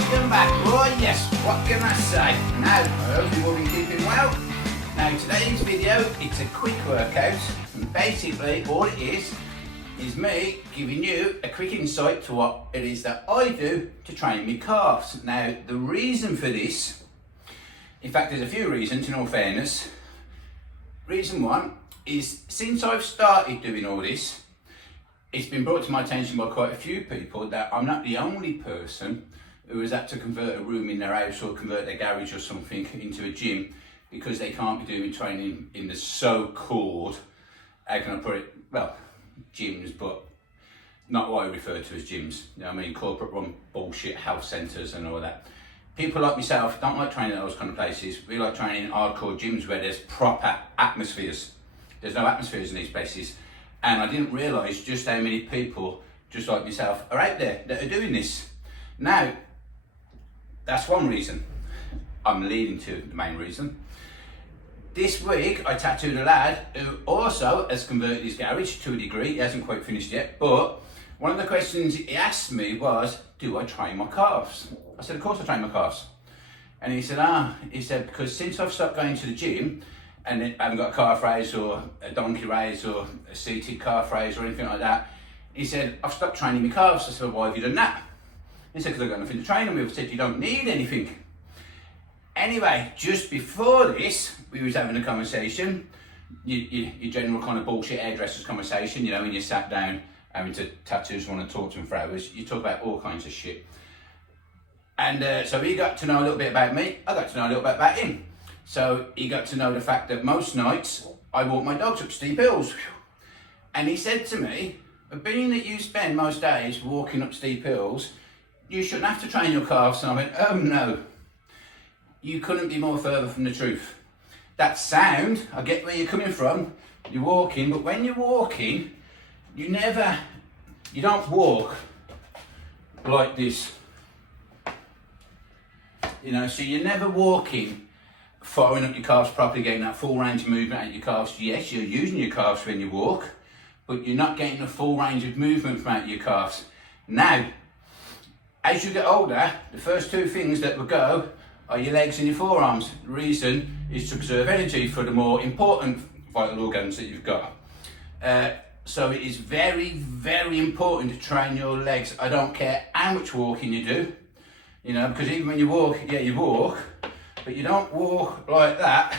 welcome back. Oh yes, what can I say? Now, I hope you've all been keeping well. Now today's video, it's a quick workout, and basically all it is me giving you a quick insight to what it is that I do to train my calves. Now the reason for this, in fact there's a few reasons in all fairness. Reason one is since I've started doing all this, it's been brought to my attention by quite a few people that I'm not the only person who has had to convert a room in their house or convert their garage or something into a gym because they can't be doing training in the so-called, how can I put it, well, gyms, but not what I refer to as gyms. You know what I mean, corporate run bullshit health centres and all that. People like myself don't like training at those kind of places. We like training in hardcore gyms where there's proper atmospheres. There's no atmospheres in these places. And I didn't realise just how many people, just like myself, are out there that are doing this. Now, that's one reason. I'm leading to the main reason. This week, I tattooed a lad who also has converted his garage to a degree. He hasn't quite finished yet, but one of the questions he asked me was, do I train my calves? I said, of course I train my calves. And he said, because since I've stopped going to the gym, and I haven't got a calf raise or a donkey raise or a seated calf raise or anything like that. He said, I've stopped training my calves. I said, well, why have you done that? He said, because I've got nothing to train them with. I said, you don't need anything. Anyway, just before this, we was having a conversation, your general kind of bullshit hairdresser's conversation, you know, when you sat down having to tattoos, want to talk to him for hours, you talk about all kinds of shit. And so he got to know a little bit about me, I got to know a little bit about him. So he got to know the fact that most nights I walk my dogs up steep hills. And he said to me, being that you spend most days walking up steep hills, you shouldn't have to train your calves. And I went, oh no, you couldn't be more further from the truth. That sound, I get where you're coming from, you're walking, but when you're walking, you don't walk like this. You know, so you're never walking firing up your calves properly, getting that full range of movement out your calves. Yes, you're using your calves when you walk, but you're not getting the full range of movement from out your calves. Now, as you get older, the first two things that will go are your legs and your forearms. The reason is to preserve energy for the more important vital organs that you've got. So it is very, very important to train your legs. I don't care how much walking you do, you know, because even when you walk, yeah, you walk, but you don't walk like that,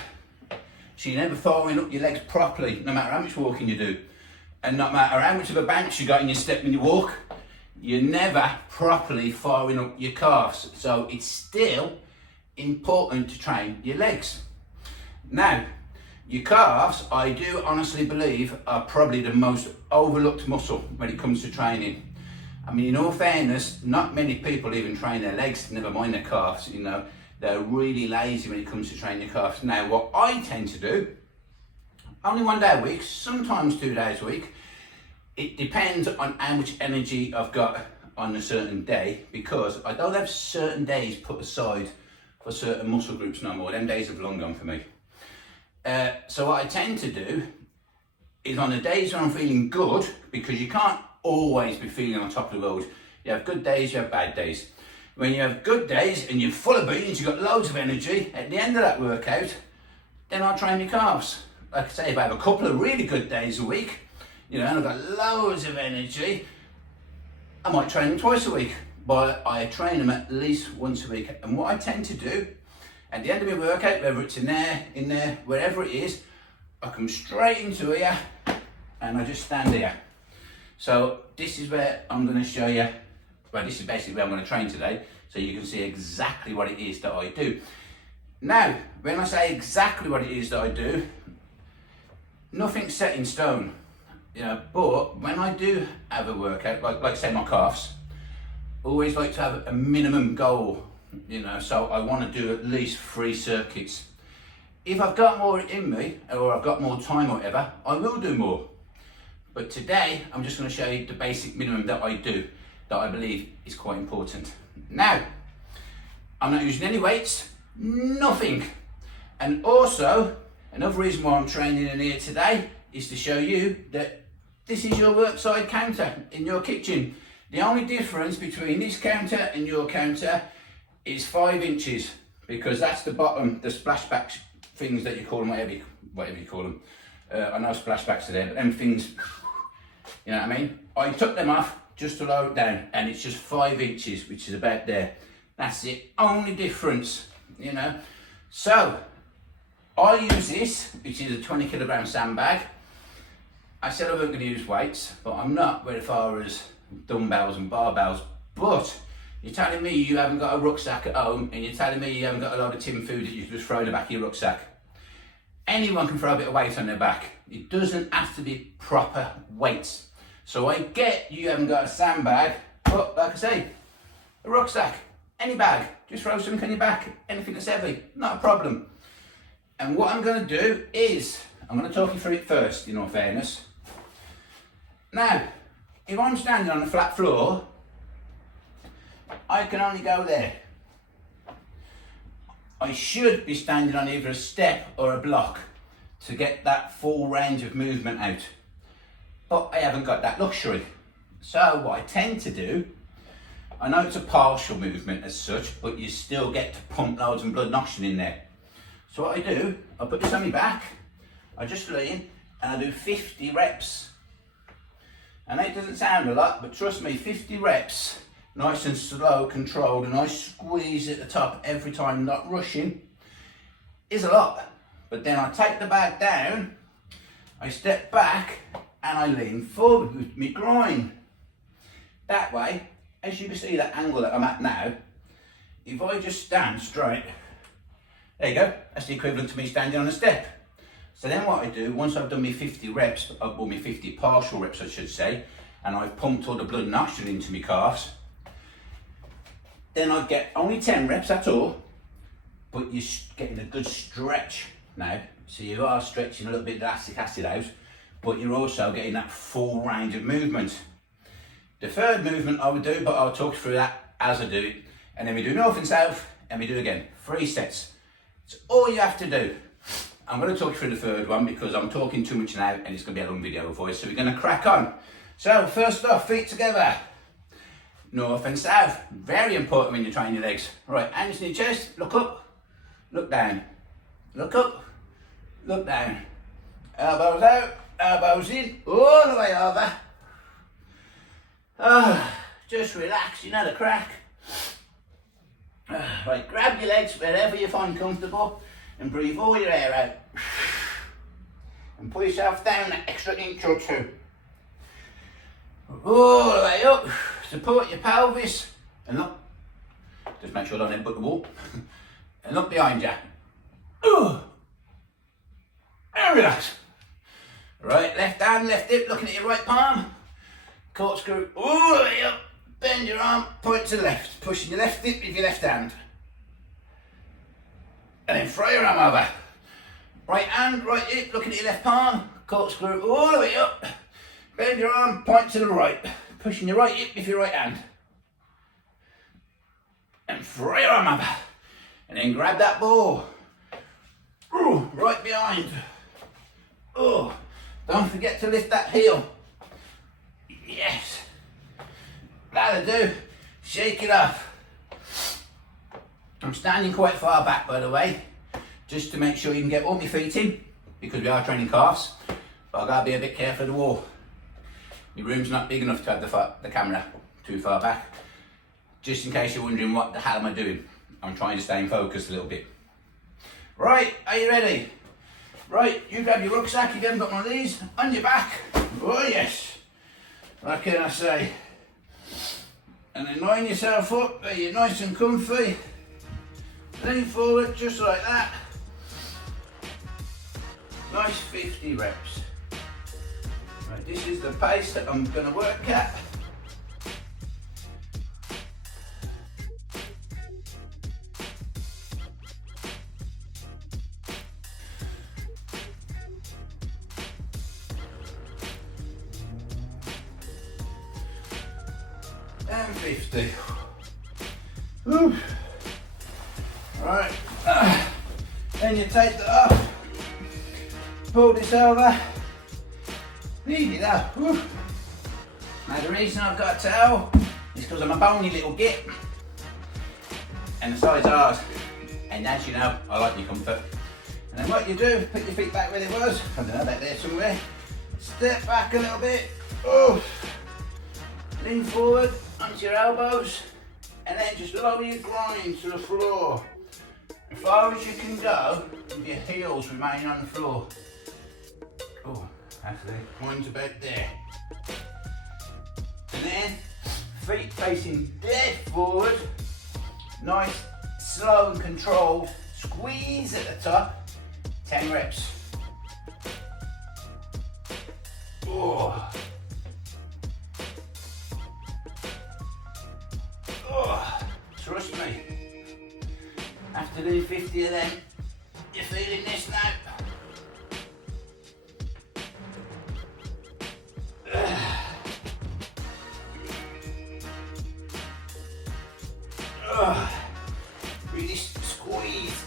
so you're never firing up your legs properly, no matter how much walking you do. And no matter how much of a bounce you got in your step when you walk, you're never properly firing up your calves. So it's still important to train your legs. Now, your calves, I do honestly believe, are probably the most overlooked muscle when it comes to training. I mean, in all fairness, not many people even train their legs, never mind their calves, you know. They're really lazy when it comes to training your calves. Now, what I tend to do, only 1 day a week, sometimes 2 days a week, it depends on how much energy I've got on a certain day, because I don't have certain days put aside for certain muscle groups no more. Them days have long gone for me. So what I tend to do is on the days when I'm feeling good, because you can't always be feeling on top of the world. You have good days, you have bad days. When you have good days and you're full of beans, you've got loads of energy, at the end of that workout, then I'll train your calves. Like I say, if I have a couple of really good days a week, you know, and I've got loads of energy, I might train them twice a week, but I train them at least once a week. And what I tend to do, at the end of my workout, whether it's in there, wherever it is, I come straight into here and I just stand here. So this is where I'm going to show you, well, this is basically where I'm going to train today, so you can see exactly what it is that I do. Now, when I say exactly what it is that I do, nothing's set in stone, you know, but when I do have a workout, like say my calves, I always like to have a minimum goal, you know, so I want to do at least 3 circuits. If I've got more in me, or I've got more time or whatever, I will do more. But today, I'm just going to show you the basic minimum that I do, that I believe is quite important. Now, I'm not using any weights, nothing. And also, another reason why I'm training in here today is to show you that this is your workside counter in your kitchen. The only difference between this counter and your counter is 5 inches, because that's the bottom, the splashback things that you call them, whatever you call them. I know splashbacks are there, but them things, you know what I mean? I took them off just to lower it down, and it's just 5 inches, which is about there. That's the only difference, you know. So I use this, which is a 20 kilogram sandbag. I said I wasn't going to use weights, but I'm not very far as dumbbells and barbells. But you're telling me you haven't got a rucksack at home, and you're telling me you haven't got a lot of tin food that you can just throw in the back of your rucksack. Anyone can throw a bit of weight on their back. It doesn't have to be proper weights. So I get you haven't got a sandbag, but like I say, a rucksack, any bag, just throw something on your back, anything that's heavy, not a problem. And what I'm going to do is, I'm going to talk you through it first, in all fairness. Now, if I'm standing on a flat floor, I can only go there. I should be standing on either a step or a block to get that full range of movement out. But I haven't got that luxury. So what I tend to do, I know it's a partial movement as such, but you still get to pump loads and blood and oxygen in there. So what I do, I put this on my back, I just lean, and I do 50 reps. And it doesn't sound a lot, but trust me, 50 reps, nice and slow, controlled, and I squeeze at the top every time, not rushing, is a lot. But then I take the bag down, I step back, and I lean forward with my groin. That way, as you can see that angle that I'm at now, if I just stand straight, there you go, that's the equivalent to me standing on a step. So then what I do, once I've done my 50 reps, or my 50 partial reps I should say, and I've pumped all the blood and oxygen into my calves, then I get only 10 reps, that's all, but you're getting a good stretch now. So you are stretching a little bit of lactic acid out, but you're also getting that full range of movement. The third movement I would do, but I'll talk through that as I do it, and then we do north and south, and we do again, 3 sets. It's all you have to do. I'm going to talk you through the third one because I'm talking too much now and it's going to be a long video for you, so we're going to crack on. So first off, feet together, north and south, very important when you're training your legs. Right, hands in your chest, look up, look down, look up, look down, elbows out, elbows in, all the way over. Just relax, you know the crack. Right, grab your legs wherever you find comfortable and breathe all your air out. And pull yourself down an extra inch or 2. All the way up, support your pelvis and look. Just make sure I don't headbutt the wall. And look behind you. And relax. Right, left hand, left hip, looking at your right palm. Corkscrew all the way up. Bend your arm, point to the left, pushing your left hip with your left hand. And then throw your arm over. Right hand, right hip, looking at your left palm, corkscrew all the way up. Bend your arm, point to the right, pushing your right hip with your right hand. And throw your arm over. And then grab that ball. Ooh, right behind. Oh, don't forget to lift that heel. Yes. That'll do. Shake it off. I'm standing quite far back, by the way, just to make sure you can get all my feet in, because we are training calves, but I've got to be a bit careful of the wall. My room's not big enough to have the camera too far back. Just in case you're wondering what the hell am I doing, I'm trying to stay in focus a little bit. Right, are you ready? Right, you grab your rucksack if you haven't got one of these, on your back. Oh yes. What can I say? And then line yourself up where you're nice and comfy. Lean forward just like that. Nice 50 reps. Right, this is the pace that I'm going to work at. And 50. Whew. Right, then you take that off, pull this over, leave it up. Whew. Now the reason I've got a towel is because I'm a bony little git. and the side's hard. And as you know, I like your comfort. And then what you do, put your feet back where they was. I don't know, back there somewhere. Step back a little bit. Oh. Lean forward onto your elbows. And then just lower your groin to the floor. As far as you can go, with your heels remain on the floor. Oh, actually, mine's about there. And then, feet facing dead forward. Nice, slow and controlled. Squeeze at the top. 10 reps. Oh. Oh. Trust me. After doing 50 of them, you're feeling this now. Really squeeze.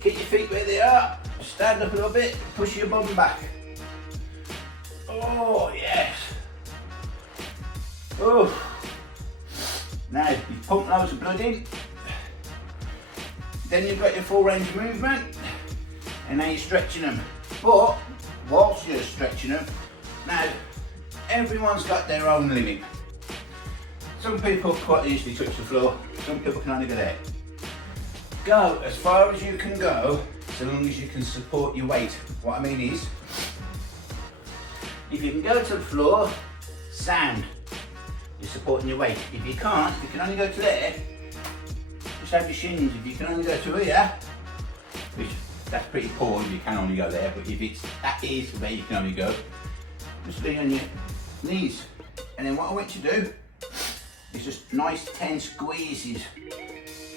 Keep your feet where they are. Stand up a little bit. Push your bum back. Oh yes. Oh. Now you pump loads of blood in. Then you've got your full range of movement, and now you're stretching them. But whilst you're stretching them, now everyone's got their own limit. Some people quite easily touch the floor, some people can only go there. Go as far as you can go, so long as you can support your weight. What I mean is, if you can go to the floor, sound, you're supporting your weight. If you can't, if you can only go to there, just have your shins. If you can only go to here, which that's pretty poor if you can only go there, but if that is where you can only go, just lean on your knees. And then what I want you to do is just nice 10 squeezes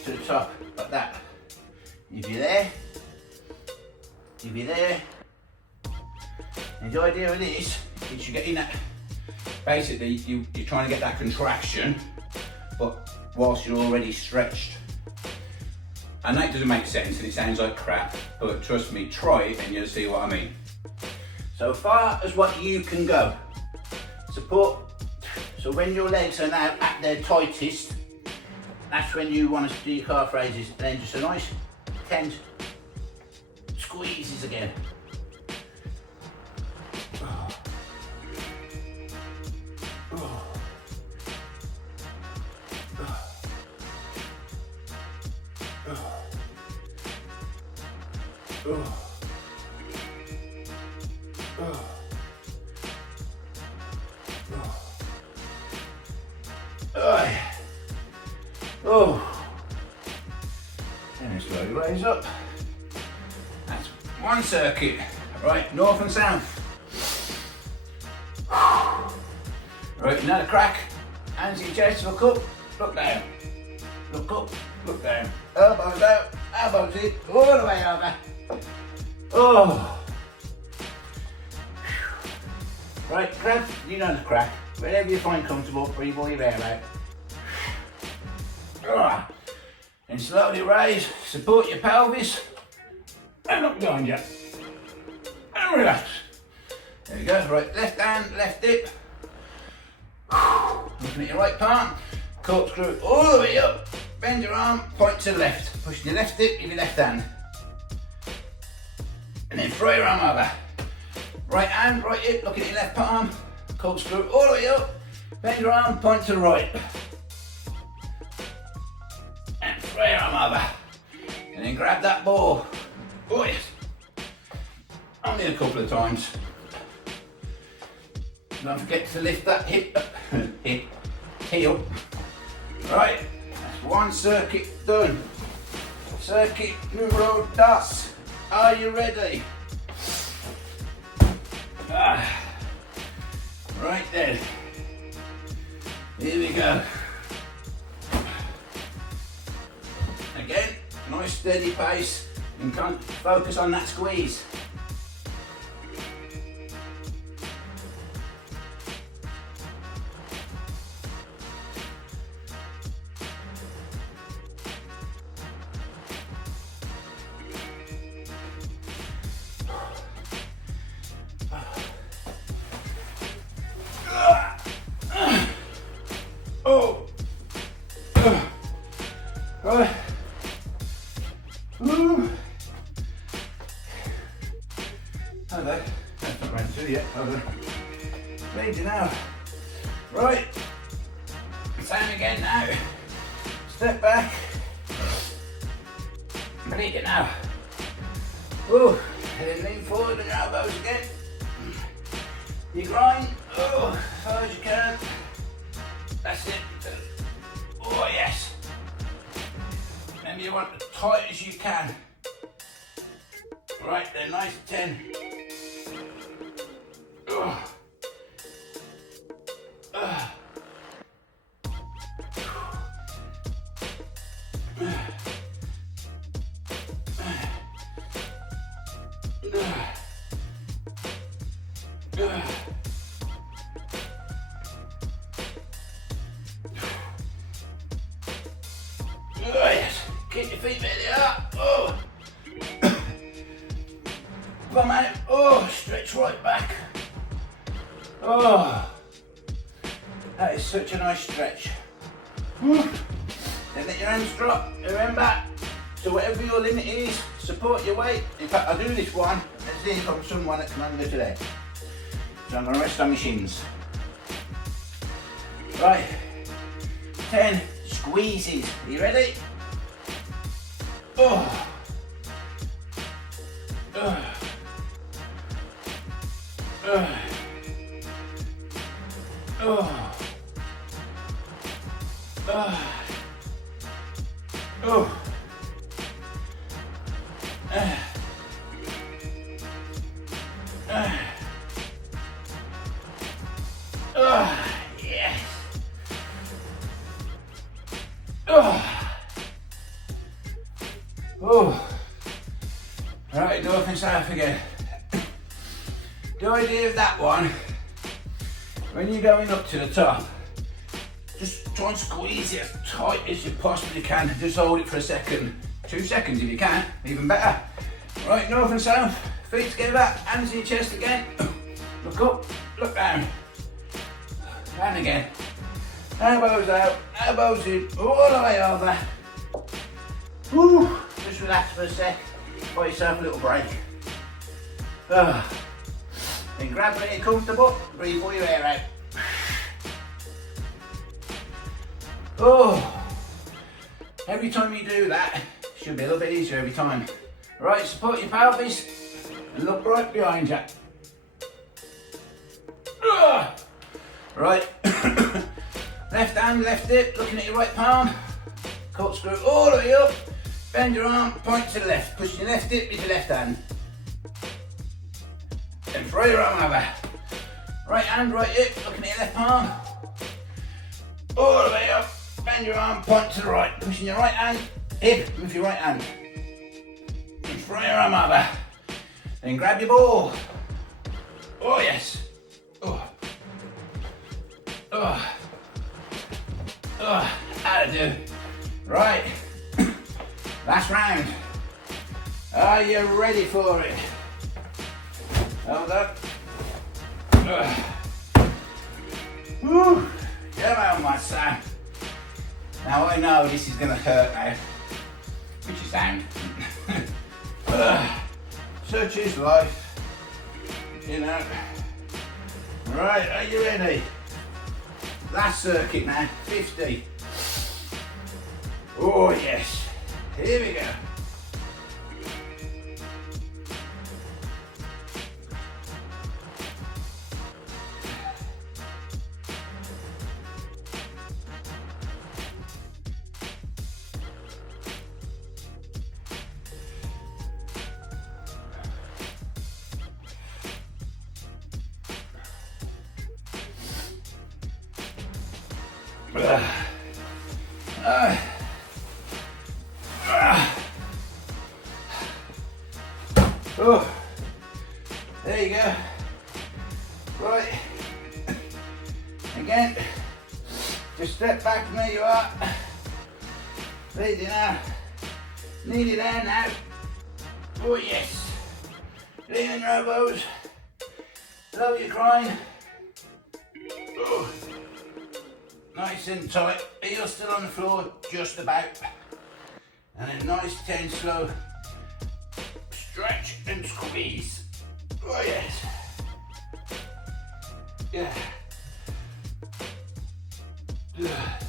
to the top, like that. If you're there, if you're there, and the idea of this is you're getting that, basically you're trying to get that contraction, but whilst you're already stretched. And that doesn't make sense and it sounds like crap, but trust me, try it and you'll see what I mean. So far as what you can go. Support. So when your legs are now at their tightest, that's when you want to do your calf raises, and then just a nice 10 squeezes again. Oh. Oh. Oh. Oh. Oh. Oh, and then slowly raise up. That's one circuit, right, north and south. Right, another crack, hands in your chest, look up, look down. Look up, look down. Elbows out, elbows in, all the way over. Oh. Right, grab, you know the crack. Wherever you find comfortable, breathe all your air out. And slowly raise, support your pelvis, and up behind you. And relax. There you go, right, left hand, left hip. Looking at your right palm, corkscrew all the way up, bend your arm, point to the left. Pushing your left hip with your left hand. And then throw your arm over. Right hand, right hip, look at your left palm, corkscrew all the way up, bend your arm, point to the right. And throw your arm over. And then grab that ball. Oh yes. Only a couple of times. Don't forget to lift that hip up. Heel. Right, that's one circuit done. Circuit numero dos. Are you ready? Right then. Here we go. Again, nice steady pace and focus on that squeeze. Oh. over. That's not ran through yet. Over. Bleeding now. Right. Same again now. Step back. Bleeding now. Oh, and then lean forward with your elbows again. You grind. Oh, as hard as you can. That's it. Oh yes. Remember, you want as tight as you can. Right, then nice 10. Oh. Oh yes, keep your feet where they are. Oh. Come out. Oh, stretch right back. Oh, that is such a nice stretch. Then let your hands drop. Remember, so whatever your limit is, support your weight. In fact, I'll do this one. Let's see if I'm someone that can under today. So I'm going to rest on my shins. Right, 10 squeezes. Are you ready? Oh. Oh. Oh. Oh. Yes. Oh. Right, north and south again. The idea of that one, when you're going up to the top, just try and squeeze it as tight as you possibly can. Just hold it for a second. 2 seconds if you can, even better. Right, north and south, feet together, hands in your chest again. Look up, look down. Down again. Elbows out, elbows in, all the way over. Woo. Just relax for a sec. Buy yourself a little break. Then grab when you're comfortable, breathe all your air out. Oh, every time you do that, it should be a little bit easier every time. Right, support your pelvis and look right behind you. Right, left hand, left hip, looking at your right palm. Corkscrew all the way up, bend your arm, point to the left. Push your left hip with your left hand. Then throw your arm over. Right hand, right hip, looking at your left palm. All the way up, bend your arm, point to the right. Pushing your right hand, hip with your right hand. And throw your arm over. Then grab your ball. Oh yes. Oh. Oh. Oh. That'll do. Right. Last round. Are you ready for it? Hold up. Woo. Come on, my son. Now I know this is gonna hurt now. Which is sound. Such is life. You know. Right, are you ready? Last circuit now, 50. Oh yes. Here we go. Oh, there you go. Right, again, just step back from where you are. Breathing out, nearly there now. Oh yes, lean on your elbows, lower your groin. Oh. Nice and tight, heel still on the floor, just about. And then nice, 10 slow. Stretch and squeeze. Oh yes. Yeah. Yeah.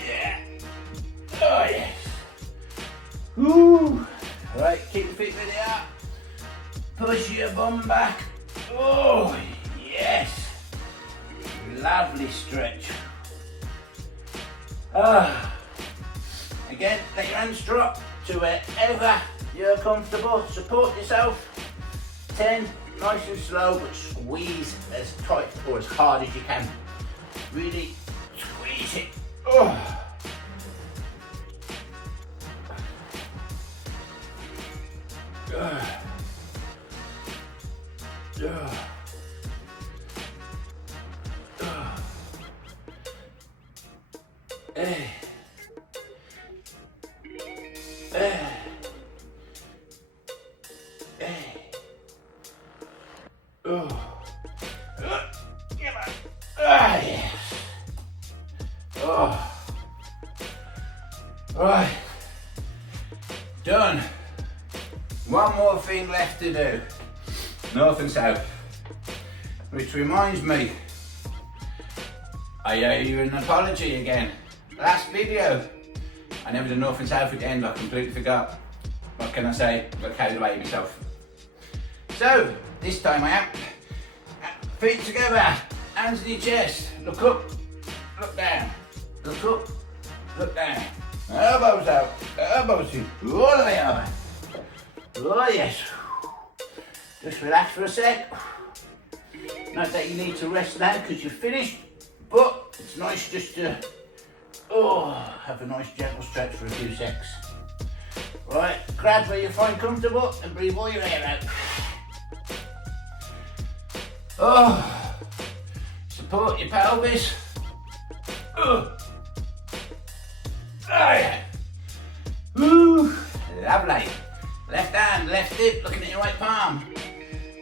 Yeah. Oh yes. Woo. Right, keep your feet really up. Push your bum back. Oh yes. Lovely stretch. Again, let your hands drop to wherever you're comfortable. Support yourself. 10, nice and slow, but squeeze as tight or as hard as you can. Really squeeze it. Oh. Yes. Oh. Right. Done. One more thing left to do. North and south. Which reminds me, I owe you an apology again. Last video, I never did north and south at the end. I completely forgot. What can I say? I got carried away myself. So, this time I am. Feet together, hands to your chest. Look up, look down. Look up, look down. Elbows out, elbows in. All the way over. Oh yes. Just relax for a sec. Not that you need to rest now because you're finished, but it's nice just to have a nice gentle stretch for a few secs. Right, grab where you find comfortable and breathe all your air out. Oh, support your pelvis. Oh yeah. Ooh, lovely. Left hand, left hip, looking at your right palm.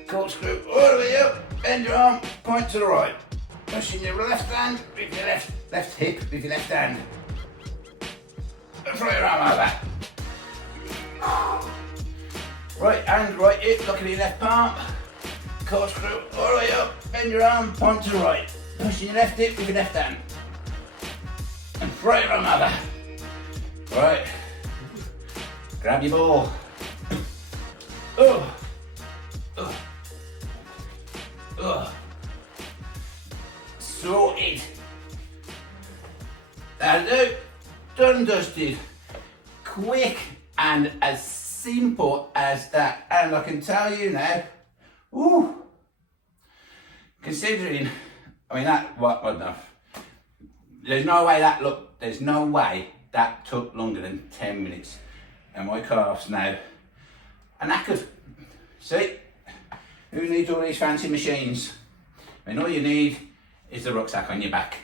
Corkscrew all the way up, bend your arm, point to the right. Pushing your left hand with your left hip with your left hand. And throw your arm over. Right hand, right hip, looking at your left palm. Corkscrew all the way up, bend your arm, point to the right. Pushing your left hip with your left hand. And throw your arm over. Right. Grab your ball. Sorted. That'll do. Done and dusted. Quick and as simple as that. And I can tell you now, considering, I mean there's no way that took longer than 10 minutes. And my calves now are knackered. See? Who needs all these fancy machines? I mean, all you need is the rucksack on your back,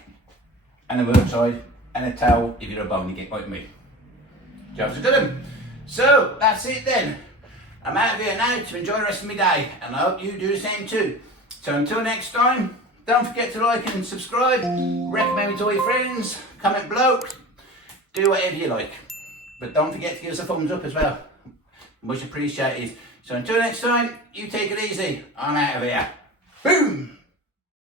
and a workside, and a towel if you're a bony git like me. Jobs are done. So, that's it then. I'm out of here now to enjoy the rest of my day, and I hope you do the same too. So until next time, don't forget to like and subscribe, recommend me to all your friends, comment below, do whatever you like. But don't forget to give us a thumbs up as well. Much appreciated. So until next time, you take it easy. I'm out of here. Boom!